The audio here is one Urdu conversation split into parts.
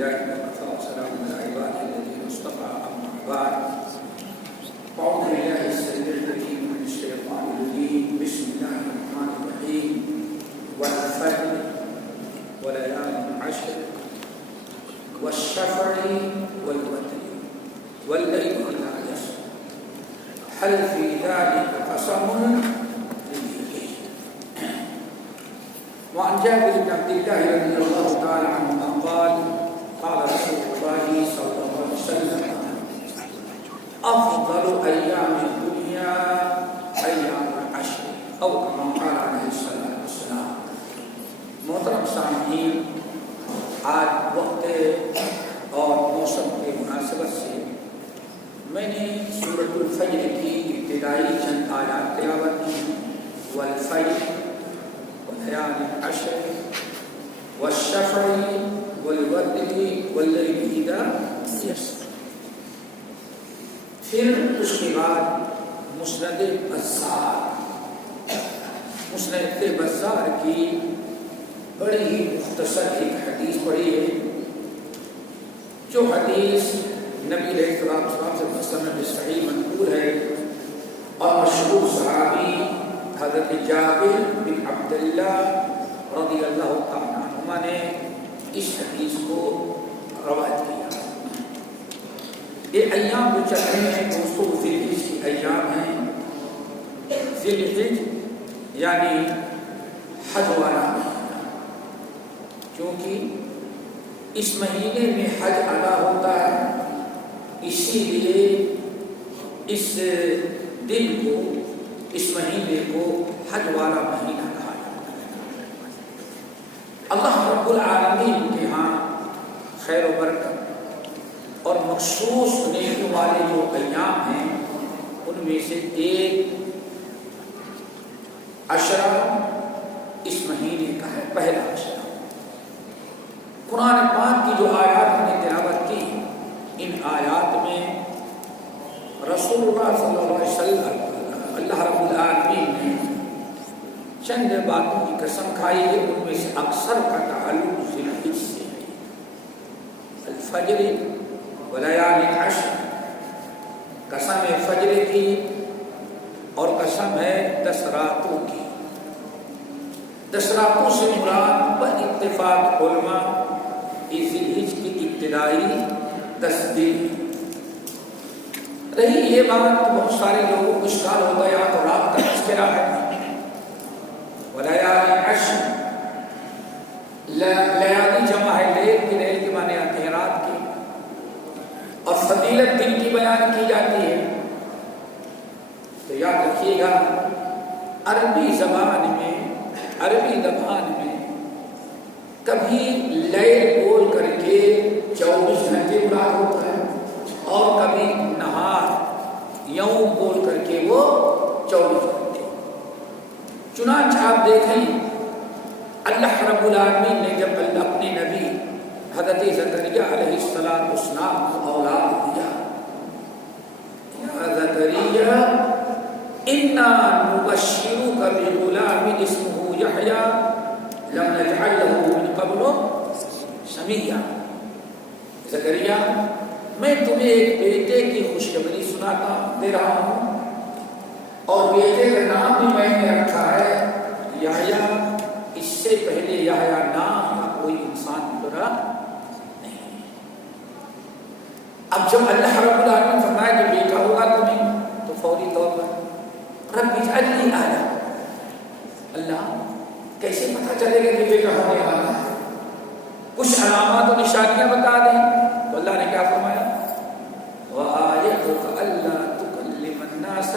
لله وكفى وسلام على عباده الذين اصطفى أما بعد أعوذ بالله السميع العليم من الشيطان الرجيم بسم الله الرحمن الرحيم والفجر وليال عشر والشفع والوتر والليل إذا يسر هل في ذلك قسم لذي وعن جابر بن عبد الله رضي الله تعالى عنهما قال قال رسول الله صلى الله عليه وسلم أفضل أيام الدنيا أيام العشر أو كما قال عليه الصلاة والسلام. محترم سامعین، آج وقت اور موسم کے مناسبت سے میں نے سورۃ الفجر کی ابتدائی چند آیات تلاوت کی. والفجر وليال عشر والشفع والوتر والليل إذا يسر. پھر اس کے بعد مسند بزار کی بڑی ہی مختصر ایک حدیث پڑھی ہے، جو حدیث نبی علیہ السلام سے مسند صحیح منقول ہے، اور مشہور صحابی حضرت جابر بن عبداللہ رضی اللہ تعالیٰ عنہما نے اس حدیث کو روایت کیا. یہ ایام جو چل رہے ہیں دوستوں ذی الحج کی ایام ہیں. ذی الحج یعنی حج والا مہینہ، کیونکہ اس مہینے میں حج ادا ہوتا ہے، اسی لیے اس دن کو، اس مہینے کو حج والا مہینہ کہا جاتا ہے. اللہ رب العالمین کے ہاں خیر و برکت اور مخصوص نیکی والے جو ایام ہیں، ان میں سے ایک عشرہ اس مہینے کا ہے، پہلا عشرہ. قرآن پاک کی جو آیات ہم نے تلاوت کی، ان آیات میں رسول اللہ صلی اللہ علیہ وسلم اللہ رب العالمین نے چند باتوں کی قسم کھائی ہے، ان میں سے اکثر کا تعلق ذی الحج سے ہے. الفجر ولیال عشر، قسم ہے فجر کی اور قسم ہے 10 راتوں کی. 10 راتوں سے مراد پر اتفاق علماء ذی الحج کی ابتدائی 10 دن. رہی یہ بات بہت سارے لوگوں کو اشکال ہوتا ہے، تو رات کا تذکرہ ہے. ولیال عشر، لیالی جمع ہے لیل کی، لیل کے معنی آتے ہیں رات کی، اور فضیلت دن کی بیان کی جاتی ہے. تو یاد رکھیے گا، عربی زبان میں، عربی زبان میں کبھی لیل بول کر کے 24 گھنٹے مراد ہوتا ہے، اور کبھی نہار یوم بول کر کے وہ 24 گھنٹے. چنانچہ آپ دیکھیں اللہ رب العالمین نے جب اپنے نبی حضرت زکریا علیہ السلام کو اولاد دیا، یا زکریا انا نبشرک بغلام اسمہ یحییٰ لم نجعل له من قبل سمیہ. زکریا، میں تمہیں ایک بیٹے کی خوشخبری سناتا دے رہا ہوں، اور بیٹے کا نام بھی میں نے رکھا ہے یحییٰ. اس سے پہلے یحییٰ نام کا کوئی انسان گزرا نہیں. اب جب اللہ رب العالمین نے فرمایا کہ بیٹا ہوگا تمہیں، تو فوری طور پر رب اجعل لی آیہ، اللہ کیسے پتہ چلے گا کہ بیٹا ہونے والا ہے؟ کچھ علامات و نشانیاں بتا دیں. تو اللہ نے کیا فرمایا؟ وَآیَتُکَ أَلَّا تُکَلِّمَ النَّاسَ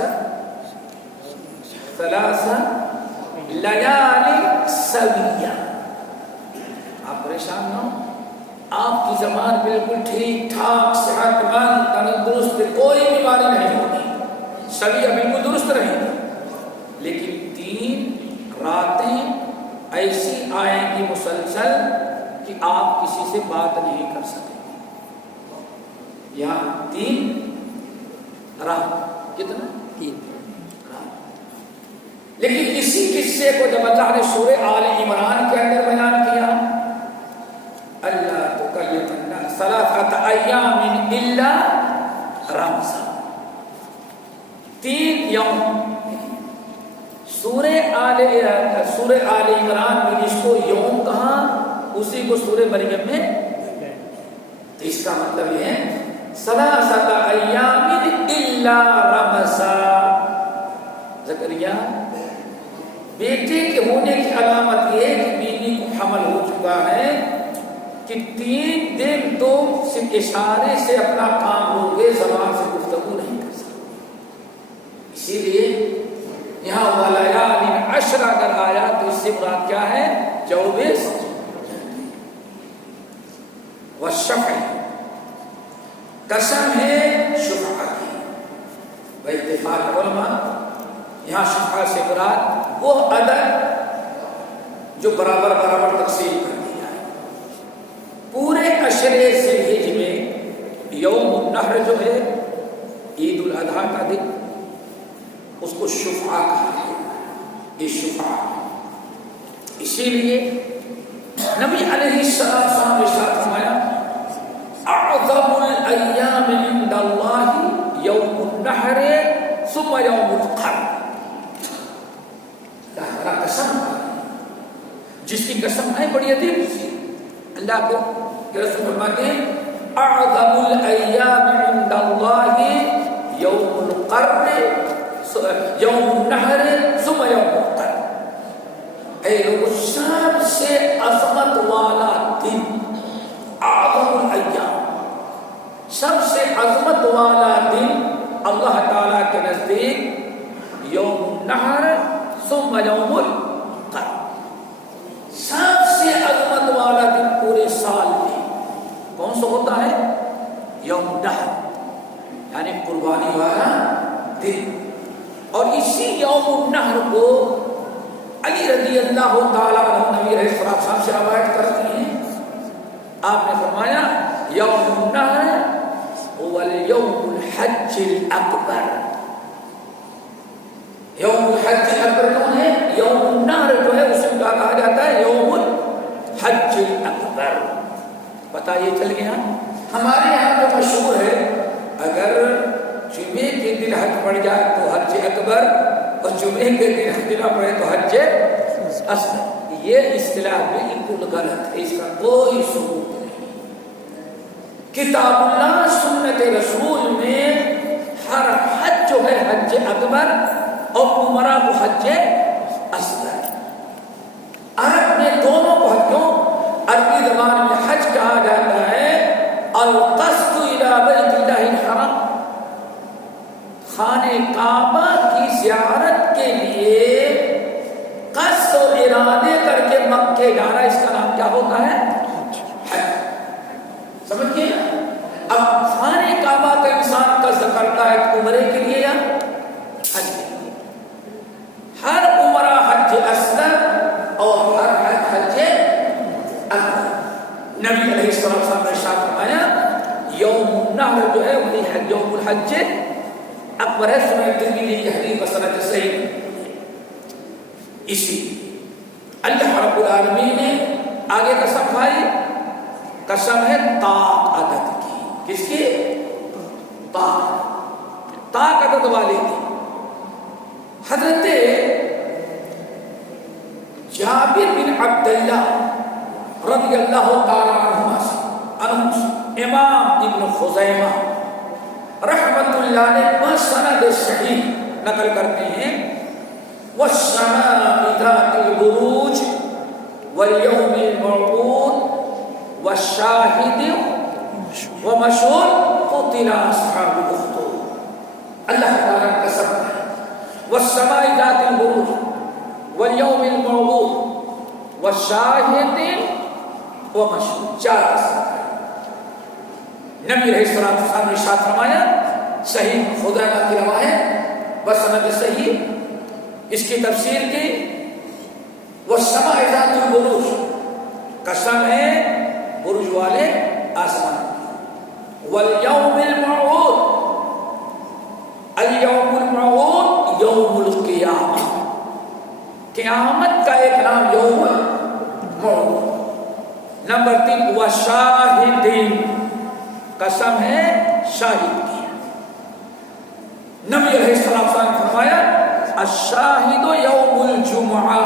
ثَلَاثَ لَیَالٍ سَوِیًّا. آپ پریشان نہ ہو، آپ کی زبان بالکل ٹھیک ٹھاک، صحت مند، تندرست، کوئی بیماری نہیں ہوگی، سویہ بالکل درست رہیں گی. لیکن 3 راتیں ایسی آئیں گی مسلسل کہ آپ کسی سے بات نہیں کر سکیں. یہاں 3 رات، کتنا؟ 3 رات. لیکن اسی قصے کو جب اللہ نے سورہ آل عمران کے اندر بیان کیا، اللہ تکلم الناس سورہ آل عمران میں جس کو یوم کہا اسی کو سورہ مریم میں، تو اس کا مطلب یہ ہے ثلاثۃ ایام الا رمسا۔ زکریا بیٹے کے ہونے کی علامت یہ کہ بیوی کو حمل ہو چکا ہے کہ 3 دن تو صرف اشارے سے اپنا کام ہوگے، زبان سے گفتگو نہیں کر سکتے۔ اسی لیے یہاں ولیال عشر اگر آیا تو اس سے مراد کیا ہے؟ 24 والشفع، قسم ہے شفع کی، باتفاق علماء یہاں شفع سے مراد وہ عدد جو برابر برابر تقسیم کر دیا ہے۔ پورے عشرے ذی الحجہ میں یوم النحر جو ہے عید الاضحیٰ کا دن، اس کو شفع کہا ہے، یہ شفع۔ اسی لیے نبی علیہ السلام نے ارشاد فرمایا اعظم الایام عند اللہ یوم النحر ثم یوم القر۔ اللہ قسم جس کی قسم ہے بڑی عظیم سی، اللہ کو رسول فرماتے ہیں اعظم الایام عند اللہ یوم القر یوم النحر ثم یوم القر۔ اے لوگوں، سب سے عظمت والا دن، اعظم الایام، سب سے عظمت والا دن اللہ تعالیٰ کے نزدیک یوم النحر ثم یوم القر، سب سے عظمت والا دن پورے سال میں کون سا ہوتا ہے؟ یوم النحر، یعنی قربانی والا دن۔ اور اسی یوم النحر کو علی رضی اللہ تعالیٰ عنہ نبی علیہ السلام سے روایت کرتی ہیں، آپ نے فرمایا یوم النحر هو اليوم الحج الاکبر۔ یوم الحج الاکبر کون ہے؟ یوم النحر جو ہے اسے کہا جاتا ہے یوم الحج الاکبر۔ پتہ یہ چل گیا؟ ہمارے یہاں جو مشہور ہے اگر جمعے کے دن حج پڑ جائے تو حج اکبر، اور جمعے کے دن حج نہ پڑے تو حج اصغر۔ یہ اصطلاح بالکل غلط ہے، اس کا کوئی ثبوت نہیں۔ کتاب اللہ سنت رسول میں ہر حج جو ہے حج اکبر اور عمرہ کو حج اصغر۔ عرب میں دونوں کو حج، کیوں؟ عربی زبان میں حج کہا جاتا ہے القصد الی بیت اللہ الحرام، خانہ کعبہ کی زیارت کے لیے قصد اور ارادے کر کے مکے جانا، اس کا نام کیا ہوتا ہے؟ حج۔ سمجھ گئے؟ اب خانہ کعبہ کا انسان قصد کرتا ہے عمرے کے لیے یا حج کے لیے؟ ہر عمرہ حج اصغر اور ہر حج حج اکبر۔ نبی علیہ السلام نے ارشاد فرمایا یوم النحر جو ہے وہی یوم الحج اکبر ہے۔ سنن ترمذی کی حدیث بسند صحیح۔ اسی اللہ رب العالمین نے آگے قسم کھائی، قسم ہے طاق عدد کی۔ کس کی؟ طاق عدد والے کی۔ حضرت جابر بن عبداللہ رضی اللہ تعالیٰ عنہ امام ابن خزیمہ رحمت اللہ نے بسند صحیح نقل کرتے ہیں والسماء ذات البروج واليوم الموعود والشاهد ومشهود قتل اصحاب الاخدود۔ اللہ تعالیٰ کا قسم ہے والسماء ذات البروج واليوم الموعود والشاهد ومشهود، 4 قسم۔ نبی علیہ الصلوۃ والسلام نے ارشاد فرمایا، صحیح خزیمہ کی روایت بسند صحیح، اس کی تفسیر کی والسماء ذات البروج، قسم ہے برج والے آسمان، والیوم الموعود، الیوم الموعود یوم القیامہ، قیامت کا ایک نام یوم موعود۔ نمبر 3 وشاہدین، قسم ہے شاہد کی۔ نبی علیہ السلام نے فرمایا الشاہد یوم الجمعہ،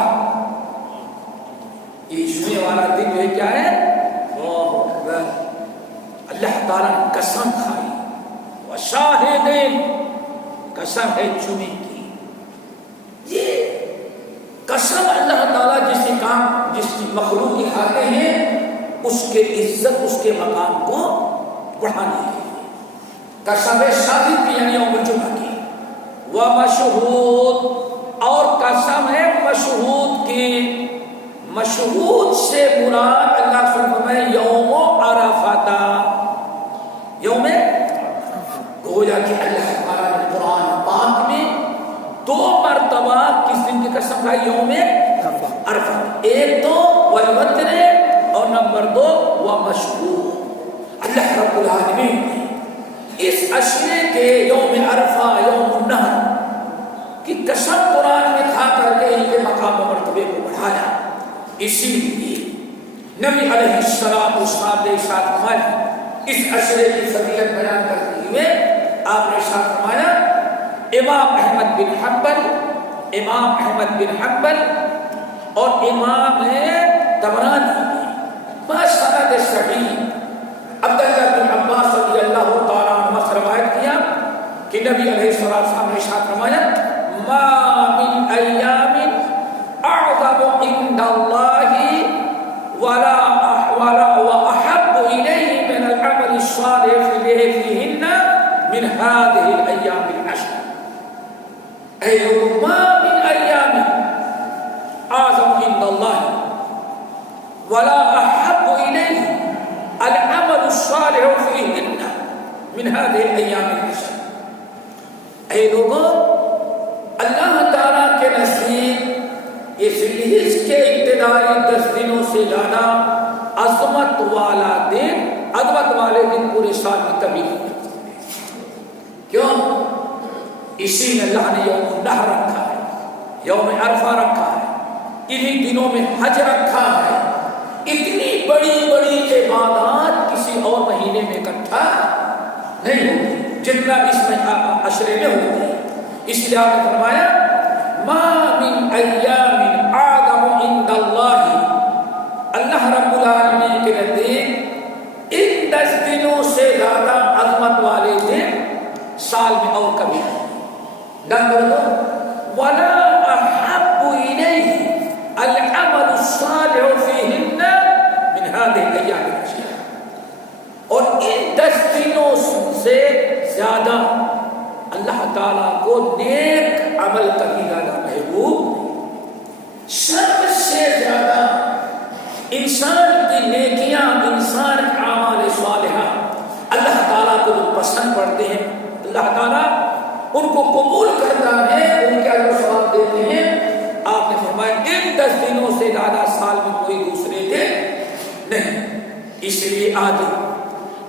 یہ جمعے والا دن جو ہے کیا ہے؟ اللہ اکبر، اللہ تعالیٰ نے قسم کھائی، وشاہدین، قسم ہے جمعے کی۔ یہ قسم اللہ تعالیٰ جس مخلوق کی کھاتے ہیں اس کے عزت، اس کے مقام کو بڑھانے کے لیے قسم ہے شاہد کی، یعنی یوم الجمعہ کی۔ ومشہود، اور قسم ہے مشہود کی۔ مشہود سے مراد اللہ سبحانہ ہے یوم عرفہ، یوم گویا کہ اللہ تعالیٰ نے قرآن پاک میں 2 مرتبہ کس دن کی قسم کھائی؟ یوم عرفہ۔ ایک تو والوتر، اور نمبر 2 ومشہود۔ اللہ رب العالمین نے اس عشرے کے یوم عرفہ، یوم النحر کی قسم قرآن میں کھا کر کے ان کے مقام و مرتبے کو بڑھایا۔ اسی لیے نبی علیہ السلام نے ارشاد فرمایا، اس عشرے کی فضیلت بیان کرتے ہوئے آپ نے ارشاد فرمایا، امام احمد بن حنبل اور امام طبرانی بسند صحیح عبداللہ بن عباس رضی اللہ تعالیٰ عنہ سے روایت کیا کہ نبی علیہ السلام نے ارشاد فرمایا، ما من ایام اعظم عند اللہ ولا واحب الیہ من العمل الصالح فیہن من هذه الايام العشر۔ اے لوگ، ما من ایام اعظم عند اللہ ولا احب الیہ العمل الصالح فیہن من هذه الايام العشر۔ اے لوگوں، اللہ تعالیٰ کے نزدیک اس ذوالحج کے ابتدائی 10 دنوں سے زیادہ عظمت والا دن، عظمت والے دن پورے سال میں کبھی نہیں ہوتے۔ کیوں؟ اسی میں اللہ نے یوم النحر رکھا ہے، یوم عرفہ رکھا ہے، انہی دنوں میں حج رکھا ہے۔ اتنی بڑی بڑی عبادات کسی اور مہینے میں اکٹھا نہیں ہوتی جتنا اس میں عشرے میں ہوتی ہے۔ اس لیے آپ نے فرمایا، ما من ایام اعظم عند اللہ، اللہ رب العالمین کے نزدیک ان 10 دنوں سے زیادہ عظمت والے دن سال میں اور کبھی نہیں۔ نمبر 2، ولا احب الیہ العمل الصالح فیہن من هذه الايام العشر، اور ان 10 دنوں سے زیادہ اللہ تعالیٰ کو نیک عمل کبھی زیادہ محبوب۔ سب سے زیادہ انسان کی نیکیاں، انسان کے اعمال صالحہ اللہ تعالیٰ کو جو پسند پڑتے ہیں، اللہ تعالیٰ ان کو قبول کرتا ہے، ان کے اجر و ثواب دیتے ہیں۔ آپ نے فرمایا ان 10 دنوں سے زیادہ سال میں کوئی دوسرے دن نہیں۔ اس لیے آگے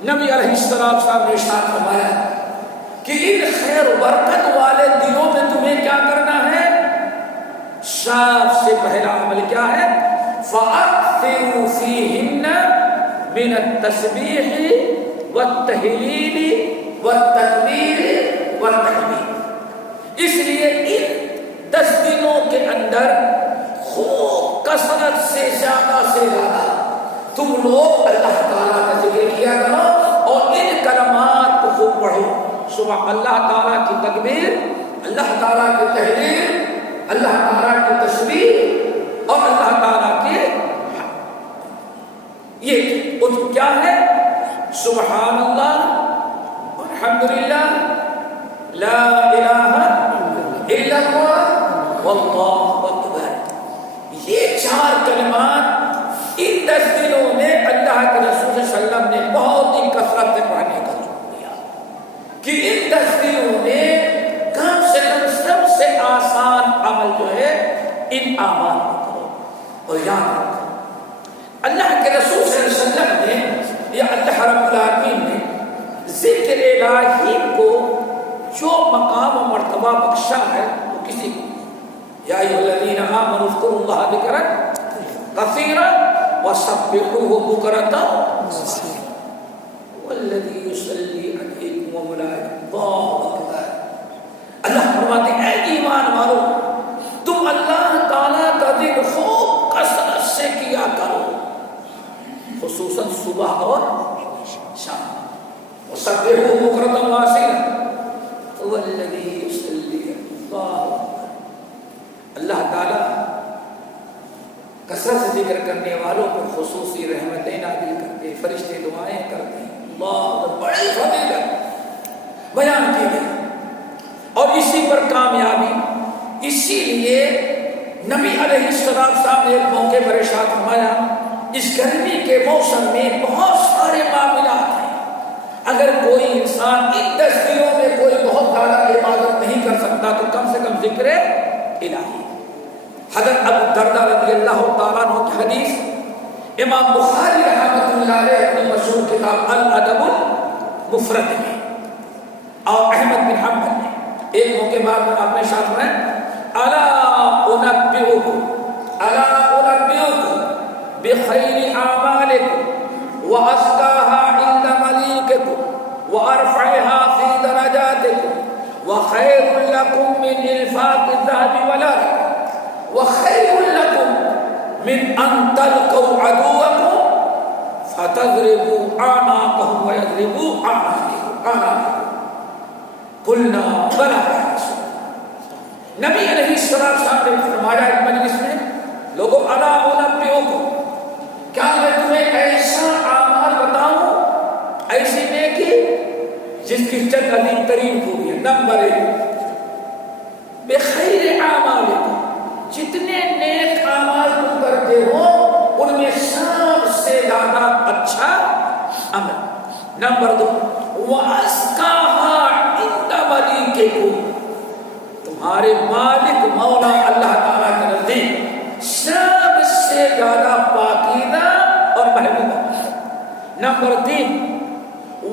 نبی علیہ السلام صاحب نے ارشاد فرمایا کہ ان خیر و برکت والے دنوں میں تمہیں کیا کرنا ہے؟ سب سے پہلا عمل کیا ہے؟ فَأَكْثِرُوا فِيهِنَّ مِنَ التَّسْبِيحِ وَالتَّهْلِيلِ وَالتَّكْبِيرِ وَالتَّحْمِيدِ۔ اس لیے ان 10 دنوں کے اندر خوب کثرت سے زیادہ تم لوگ اللہ تعالیٰ کا ذکر کیا کرو اور ان کلمات کو خوب پڑھو۔ صبح اللہ تعالیٰ کی تکبیر، اللہ تعالیٰ کی تحلیل، اللہ تعالیٰ کی تسبیح اور اللہ تعالیٰ کے یہ کیا ہے؟ سبحان اللہ والحمدللہ لا الہ الا اللہ واللہ اکبر۔ یہ 4 کلمات ان 10 دنوں میں اللہ کے رسول صلی اللہ علیہ وسلم نے بہت ہی کثرت سے پڑھنے کا کہ ان 10 دنوں میں کم سے کم سب سے آسان عمل جو ہے ان اعمال کو کرو۔ اور یاد رکھو، اللہ کے رسول صلی اللہ علیہ وسلم نے یا اللہ رب العالمین نے ذکر الہی کو جو مقام و مرتبہ بخشا ہے وہ کسی کو، یا ایھا الذین آمنوا اذکروا اللہ ذکرا کثیرا وسبحوہ بکرۃ والذی یصلی علیکم وملائکۃ، اللہ اکبر۔ اللہ فرماتے ہیں اے ایمان والو تم اللہ تعالیٰ کا ذکر خوب کثرت سے کیا کرو، خصوصاً صبح اور شام. وسبحوہ بکرۃ واسیلا والذی یصلی اللہ تعالیٰ کثرت سے ذکر کرنے والوں پر خصوصی رحمتیں نازل کرتے، فرشتے دعائیں کرتے ہیں. اللہ بڑی فضیلت بیان کی گئی اور اسی پر کامیابی. اسی لیے نبی علیہ السلام نے ایک موقع پر ارشاد فرمایا اس گرمی کے موسم میں بہت سارے معاملات ہیں، اگر کوئی انسان ان 10 دنوں میں کوئی بہت زیادہ عبادت نہیں کر سکتا تو کم سے کم ذکر الہی. حضرت ابو الدرداء رضی اللہ تعالیٰ عنہ کی حدیث امام بخاری رحمۃ اللہ علیہ اپنی مشہور کتاب الادب المفرد میں اور احمد بن حنبل نے ایک موقع بعد میں آپ نے شاعر میں الا انبئکم بخیر اعمالکم وازکاها عند ملیککم وارفعها فی درجاتکم وخیر لکم من انفاق الذهب والورق وخیر لکم من ان تلقوا عدوکم فتضربوا اعناقهم ويضربوا اعناقکم. قلنا بلا یا رسول اللہ. نبی علیہ السلام نے فرمایا ایک مجلس میں لوگوں الا انبئکم کیا میں تمہیں ایسا اعمال بتاؤں ایسی نیکی جس کی چند عظیم ترین خوبی ہے. نمبر 1 بخیر اعمالکم جتنے نیک اعمال تم کرتے ہو ان میں سب سے زیادہ اچھا عمل. نمبر 2 وَأَزْكَاهَا عِنْدَ مَلِيكِكُمْ تمہارے مالک مولا اللہ تعالیٰ کے نزدیک سب سے زیادہ پاکیزہ اور محبوب. نمبر 3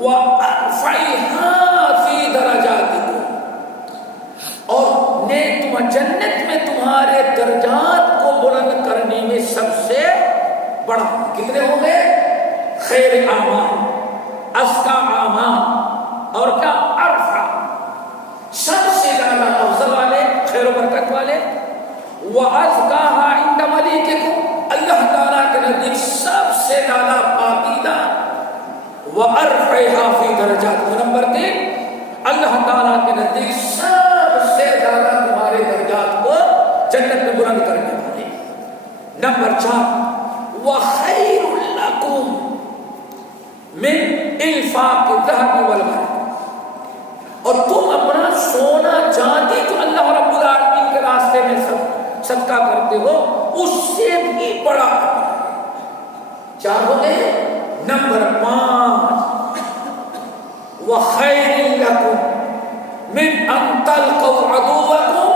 وَأَرْفَعِهَا فِي دَرَجَاتِكُمْ اور نیک جنت میں تمہارے درجات کو بلند کرنے میں سب سے بڑا. کتنے ہوں گے؟ خیر اعمال، ازکا اعمال اور کیا ارفع سب سے زیادہ افضل والے خیر و برکت والے. وَأَزْكَاهَا عِنْدَ مَلِيكِكُمْ اللہ تعالیٰ کے نزدیک سب سے زیادہ پاکیزہ. وَأَرْفَعِهَا فِي دَرَجَاتِكُمْ نمبر 3 اللہ تعالیٰ کے نزدیک سب سے زیادہ تمہارے درجات کو جنت میں بلند کرنے والے. نمبر 4 وَخَيْرٌ لَكُمْ من انفاق الذهب والورق اور تم اپنا سونا چاندی جو اللہ رب العالمین کے راستے میں صدقہ کرتے ہو اس سے بھی بڑا. 4 ہو گئے. نمبر 5 وَخَيْرٌ لَكُمْ مِنْ أَنْ تَلْقَوْا عَدُوَّكُمْ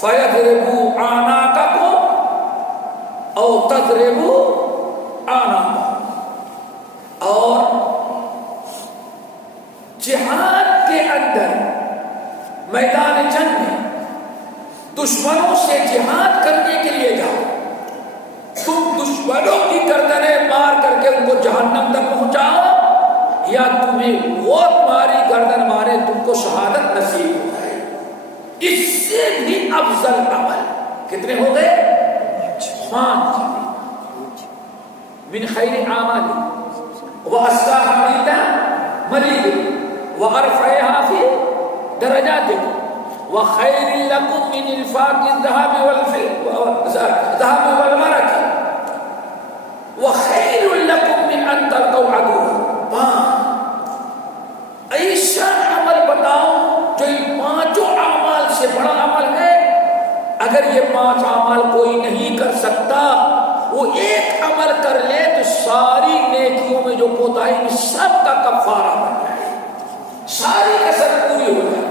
فَيَضْرِبُوا أَعْنَاقَكُمْ أَوْ تَضْرِبُوا أَعْنَاقَهُمْ. اور جہاد کے اندر میدان جنگ میں دشمنوں سے جہاد کرنے کے لیے جاؤ. تم دشمنوں کی گردنیں مار کر کے ان کو جہنم تک پہنچاؤ یا تمہیں وہ تمہاری گردن مارے تم کو شہادت نصیب ہو جائے. اس سے بھی افضل عمل کتنے ہو گئے؟ 5 من خیر اعمال وَأَزْكَاهَا عِنْدَ مَلِيكِكُمْ وَأَرْفَعِهَا فِي دَرَجَاتِكُمْ وَخَيْرٌ لَكُمْ مِنْ إِنْفَاقِ الذَّهَبِ وَالْوَرَقِ وَخَيْرٌ لَكُمْ مِنْ أَنْ تَلْقَوْا عَدُوَّكُمْ. ایسا عمل بتاؤ جو ان 5 اعمال سے بڑا عمل ہے. اگر یہ 5 اعمال کوئی نہیں کر سکتا وہ ایک عمل کر لے تو ساری نیکیوں میں جو کوتاہی میں سب کا کفارہ بن جائے, ساری کسر پوری ہو جائے,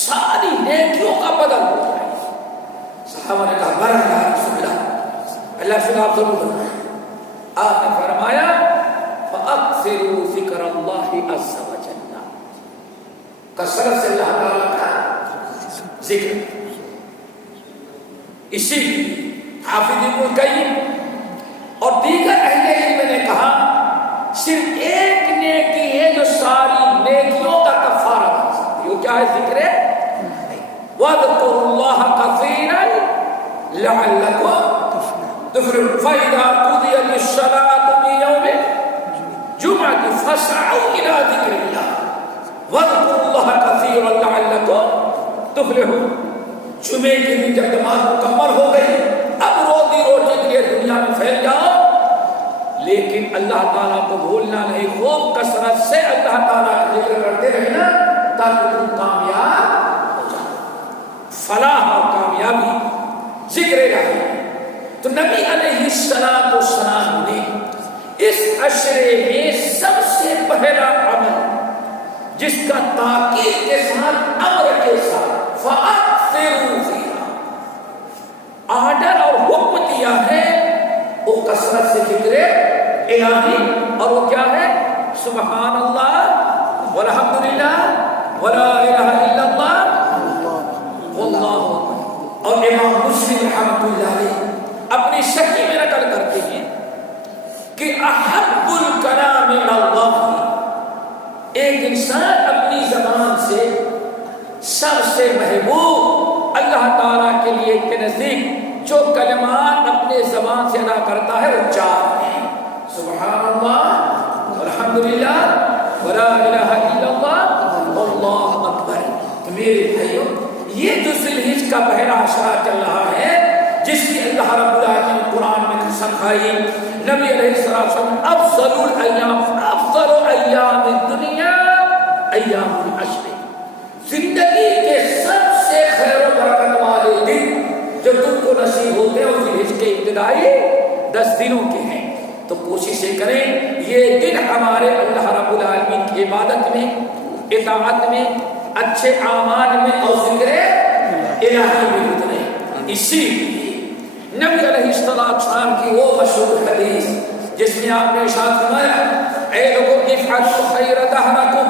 ساری نیکیوں کا بدل ہو جائے. صحابہ نے کہا بارک یا رسول اللہ, اللہ سے آپ ضرور بنائے. آپ نے فرمایا فَأَكْثِرُوا ذِكْرَ اللَّهِ عَزَّ وَجَلَّ, کثرت سے اللہ تعالیٰ کا ذکر. اسی لیے حافظ ابن القیم اور دیگر اہل علم نے کہا صرف ایک نیکی ہے جو ساری نیکیوں کا کفارہ بن سکتی ہے. وہ کیا ہے؟ ذکر وَاذْكُرُوا اللَّهَ كَثِيرًا لَعَلَّكُمْ تُفْلِحُونَ فَإِذَا قُضِيَتِ الصَّلَاةُ مِنْ يَوْمِ الْجُمْعَةِ فَاسْعَوْا إِلَى ذِكْرِ اللَّهِ وَاذْكُرُوا اللَّهَ كَثِيرًا لَعَلَّكُمْ تُفْلِحُونَ۔ جمعے کے دن جب نماز مکمل ہو گئی، اب روزی روٹی کے لیے دنیا میں پھیل جاؤ، لیکن اللہ تعالیٰ کو بھولنا نہیں، خوب کثرت سے اللہ تعالیٰ کا ذکر کرتے رہنا تاکہ تم کامیاب ہو جاؤ۔ فلاح اور کامیابی ذکر الہی۔ تو نبی علیہ السلام نے اس عشرے میں سب سے پہلا عمل جس کا تاکید کے ساتھ امر کے ساتھ فَأَكْثِرُوا فِيهَا آرڈر اور حکم دیا ہے، وہ کثرت سے ذکر الہی، اور وہ کیا ہے؟ سبحان اللہ والحمدللہ ولا الہ الا اللہ واللہ اکبر۔ اور امام مسلم رحمۃ اللہ علیہ اپنی صحیح میں نقل کرتے ہیں کہ احب الکلام اللہ، ایک انسان اپنی زبان سے سب سے محبوب اللہ تعالیٰ کے لیے کے نزدیک جو کلمات اپنے زبان سے ادا کرتا ہے وہ چار ہیں، سبحان اللہ والحمدللہ ولا الہ الا اللہ واللہ اکبر۔ تو میرے بھائیوں، یہ جو ذی الحجہ کا پہلا عشرہ چل رہا ہے، جس کی اللہ رب العالمین نے قرآن میں قسم کھائی، نبی علیہ السلام افضل ایام الدنیا ایام العشر، زندگی کے سب سے خیر و برکت والے دن جو تم کو نصیب ہوتے ہیں وہ ذی الحجہ کے ابتدائی 10 دنوں کے ہیں۔ تو کوششیں کریں یہ دن ہمارے اللہ رب العالمین کی عبادت میں، اطاعت میں، اچھے اعمال میں اور ذکر الہی میں گزرے۔ اسی لیے نبی علیہ السلام کی وہ مشہور حدیث جس میں آپ نے ارشاد فرمایا، اے لوگوں افعلوا خیر دہرکم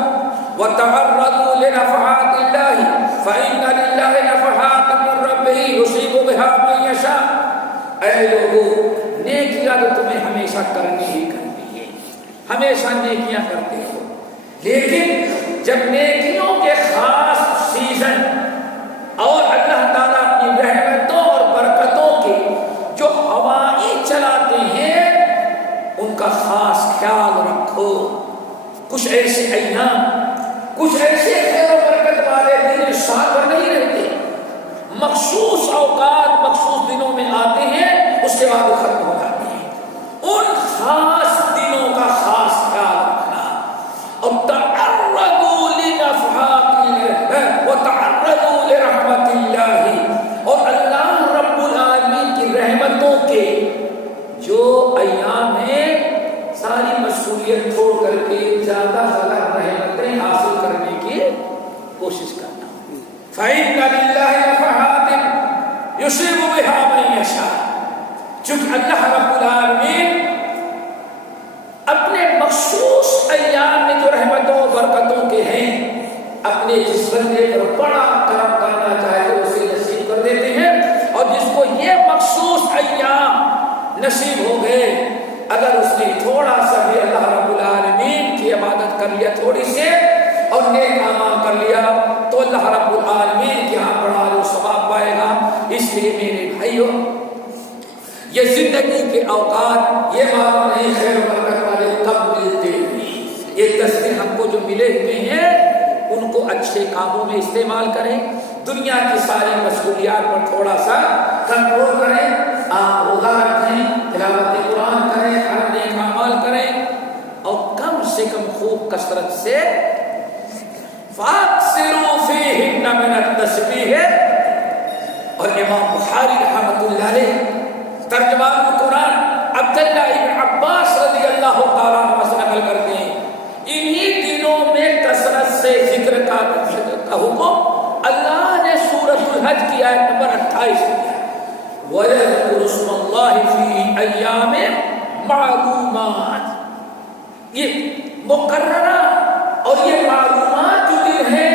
وتعرضوا لنفحات اللہ فإن للہ نفحات من ربہ یصیب بها من یشاء۔ اے لوگوں، نیکیاں تو تمہیں ہمیشہ کرنی ہی کرنی ہے، ہمیشہ نیکیاں کرتے ہو، لیکن جب نیکیوں کے خاص سیزن اور اللہ تعالیٰ اپنی رحمتوں اور برکتوں کے جو ہوائیں چلاتے ہیں ان کا خاص خیال رکھو۔ کچھ ایسے ایام، کچھ ایسے خیر و برکت والے دن سال بھر نہیں رہتے، مخصوص اوقات مخصوص دنوں میں آتے ہیں، اس کے بعد وہ ختم ہو جاتے ہیں۔ ان خاص دنوں کا خاص خیال رکھنا، اور تعرضوا لنفحات وتعرضوا لرحمت اللہ، اور اللہ رب العالمین کی رحمتوں کے جو ایام ہیں ساری مشغولیت چھوڑ کر کے زیادہ سے زیادہ رحمتیں حاصل کرنے کی کوشش کرنا۔ فَإِنَّ لِلَّهِ نَفَحَاتٍ يُصِيبُ بِهَا مَن يَشَاءُ، چونکہ اللہ رب العالمین اپنے مخصوص ایام میں جو رحمتوں و برکتوں کے ہیں اپنے جس بندے پر بڑا کرم کرنا چاہے تو اسے نصیب کر دیتے ہیں، اور جس کو یہ مخصوص ایام نصیب ہو گئے، اگر اس نے تھوڑا سا بھی اللہ رب العالمین کی عبادت کر لیا تھوڑی سے اور نیک اعمال کر لیا تو اللہ رب العالمین کے ہاں بڑا جو ثواب پائے گا۔ اس لیے میرے بھائیوں، یہ زندگی کے اوقات یہ معلوم نہیں خیر و برکت والے کب ملتے ہیں، یہ 10 دن ہم کو جو ملے ہوئے ہیں ان کو اچھے کاموں میں استعمال کریں، دنیا کی ساری مشغولیات پر تھوڑا سا کنٹرول کریں، آپ روزہ رکھیں، تلاوت قرآن کریں، ہر نیک اعمال کریں، اور کم سے کم خوب کثرت سے فَأَكْثِرُوا فِيهِنَّ مِنَ التَّسْبِيحِ۔ اور امام بخاری رحمۃ اللہ علیہ ترجمان قرآن عبداللہ ابن عباس رضی اللہ تعالیٰ عنہ سے نقل کرتے ہیں، انہی دنوں میں کثرت سے ذکر کا حکم اللہ نے سورۃ الحج کی آیت نمبر 28 دیا، وَيَذْكُرُ اسْمَ اللَّهِ فِي أَيَّامٍ مَعْلُومَاتٍ، یہ مقررہ اور یہ معلومات جو دن ہیں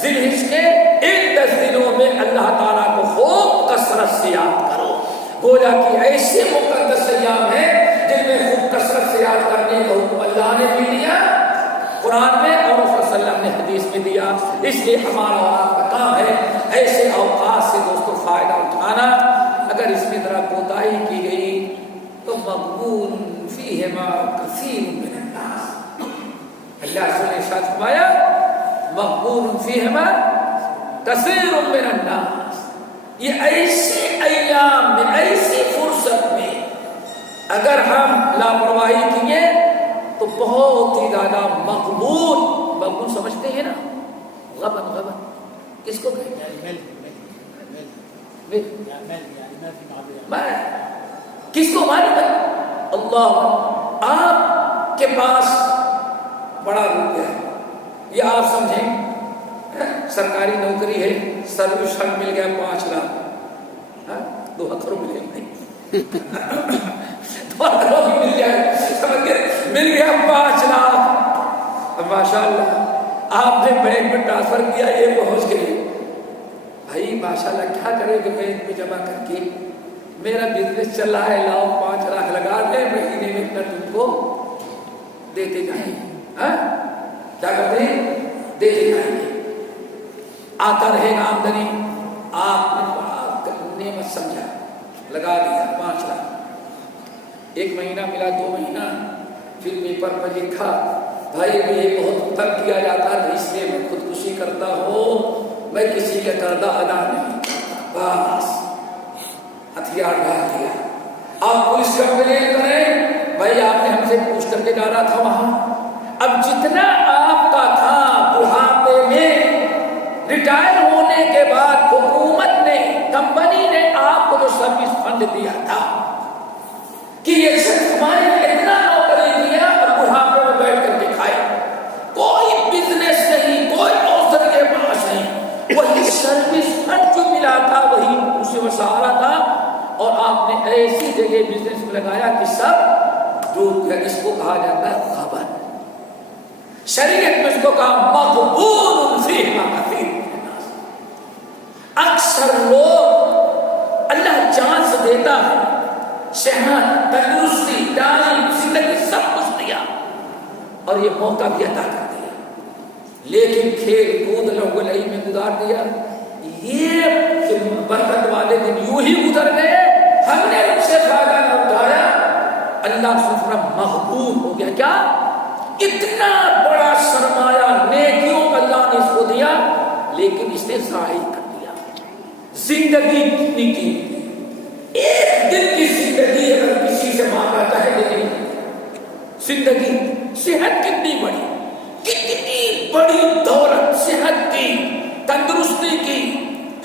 ذی الحجہ کے ان 10 دنوں میں اللہ تعالیٰ کو خوب کثرت سے یاد کرو۔ گویا کہ ایسے مقدس ایام ہیں جن میں خوب کثرت سے یاد کرنے کا حکم اللہ نے بھی دیا قرآن میں اور اس وسلم نے حدیث میں دیا. اس لیے ہمارا اور آپ کا کام ہے ایسے اوقات سے دوستوں فائدہ اٹھانا. اگر اس میں ذرا کوتاہی کی گئی تو مغبون فیہما کثیر من الناس. اللہ سے نے ساتھ فرمایا مغبون فیہما کثیر من الناس. یہ ایسے ایام میں ایسی فرصت میں اگر ہم لاپرواہی کیے تو بہت ہی زیادہ مغبون سمجھتے ہیں نا. غبن کس کو کہتے ہیں؟ کس کو معلوم ہے؟ اللہ آپ کے پاس بڑا روپیہ ہے, یہ آپ سمجھیں سرکاری نوکری ہے, سروس فنڈ مل گیا 5 لاکھ, 2 ہتھروں ملے نہیں 2 ہتھروں بھی مل جائے, سمجھ گئے, مل گیا 5 لاکھ. ماشاء اللہ آپ نے بینک میں ٹرانسفر کیا, یہ پہنچ گئے. بھائی ماشاء اللہ کیا کرے کہ بینک میں جمع کر کے میرا بزنس چل رہا ہے, لاؤ 5 لاکھ لگا دیں, مہینے میں اتنا تم کو دیتے جائیں. کیا کرتے ہیں؟ دیتے جائیں گے, آتا رہے گا آمدنی. آپ نے بڑا نعمت سمجھا, لگا دیا 5 لاکھ. 1 مہینہ ملا, 2 مہینہ, پھر پیپر پر لکھا بھائی مجھے بہت تنگ کیا جاتا ہے اس لیے میں خودکشی کرتا ہوں, میں کسی کا قرض ادا نہیں کرتا. بس ہتھیار ڈال دیا. آپ پولیس کمپلین کریں, بھائی آپ نے ہم سے پوچھ کر کے ڈالا تھا وہاں. اب جتنا آپ کا تھا بڑھاپے میں ریٹائر ہونے کے بعد حکومت نے, کمپنی نے آپ کو جو سروس فنڈ دیا تھا کہ یہ شخص ہمارے اتنا نوکری دیا اور بڑھاپے میں بیٹھ کر کے کھائے, کوئی بزنس نہیں, کوئی اوسر کے پاس نہیں, وہی سروس فنڈ جو ملا تھا وہی اسے وہ سہارا تھا. اور آپ نے ایسی جگہ بزنس میں لگایا کہ سب ڈوب گیا. اس کو کہا جاتا ہے خبر. شریعت میں اس کو کہا مغبون فیہما کثیر من الناس. اکثر لوگ اللہ چانس دیتا ہے, صحت, تندرستی, تعلیم, زندگی سب کچھ دیا اور یہ موقع بھی عطا کر دیا, لیکن کھیل کود لہو لہی میں گزار دیا. یہ برکت والے دن یوں ہی گزر گئے, ہم نے ان سے فائدہ نہ اٹھایا. اللہ سبحانہ مغبون ہو گیا. کیا اتنا بڑا سرمایہ نیکیوں کا اللہ نے اس کو دیا, لیکن اس نے ضائع کر دیا. زندگی کتنی کی, ایک دن کی زندگی اگر کسی سے مانگا چاہے لیکن زندگی, صحت کتنی بڑی, کتنی بڑی دولت, صحت کی, تندرستی کی,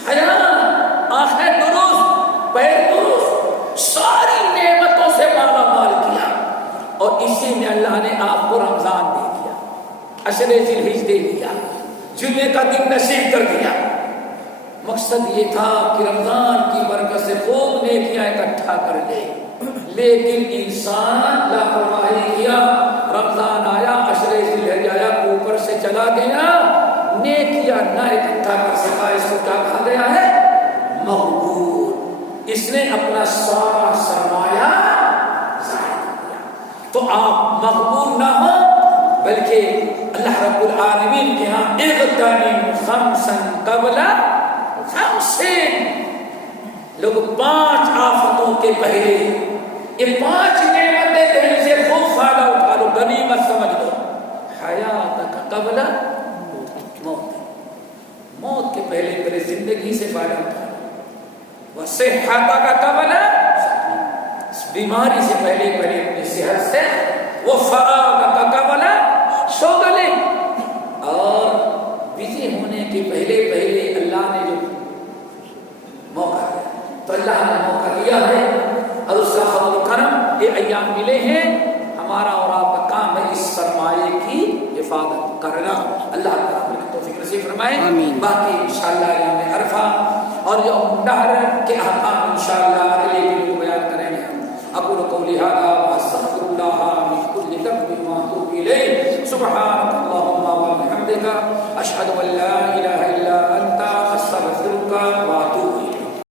حیات, آنکھیں درست, پیر درست, ساری نعمتوں سے مالا مال کیا. اور اسی میں اللہ نے آپ کو رمضان دے دیا, عشر ذی الحجہ دے دیا, جمعے کا دن نصیب کر دیا. مقصد یہ تھا کہ رمضان کی برکت سے خوب نیکیاں اکٹھا کر لے, لیکن انسان لاپرواہی کیا. رمضان آیا, عشر ذی الحجہ آیا, اوپر سے چلا گیا, نیکیاں نہ اکٹھا کر سکا. اس کو کیا کہا گیا ہے؟ مغبون. اس نے اپنا سارا سرمایہ ضائع کر دیا. تو آپ مغبون نہ ہو, بلکہ اللہ رب العالمین کے ہاں اغتنم خمسا قبل خمسین, لوگ 5 آفتوں کے پہلے یہ 5 نعمتیں کہیں سے خوب فائدہ اٹھا لو, غنیمت سمجھ لو. حیاتک قبل موت, موت کے پہلے زندگی سے فائدہ اٹھا لو. وصحتک قبل, بیماری سے پہلے اپنی صحت سے. وفراغک قبل شغلک, اور بزی ہونے کے پہلے اللہ نے جو موقع دیا, تو اللہ نے موقع دیا ہے اور اس کا فضل و کرم یہ ایام ملے ہیں. ہمارا اور آپ کا کام ہے اس سرمایے کی حفاظت کرنا. اللہ تعالیٰ کو توفیق نصیب فرمائے. باقی انشاءاللہ یوم عرفہ اور یوم نحر کے احکام